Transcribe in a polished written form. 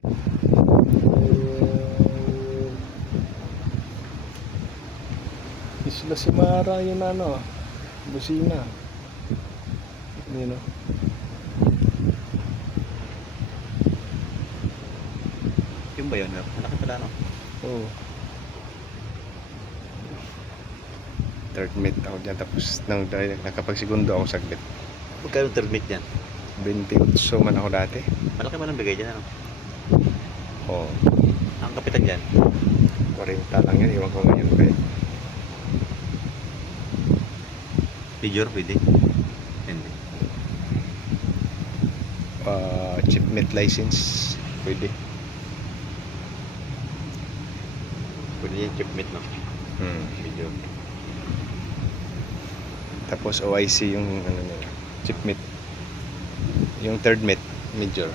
Isla Simara yun ano, busina. Yun o. Yung ba yun? Malaki pala no? Oo. Third mate ako dyan, tapos nakapagsegundo ako saglit. Magkano third meet yan? 28 man ako dati. Malaki ba ng bigay dyan ano? Oo. Ang kapitan dyan? 40 lang yan, iwan ko ngayon kaya. Major pwede? Hindi. Chief mate license, pwede. Pwede yan chip meet no? Major. Tapos OIC yung ano nila, chief mate. Yung third mate, major.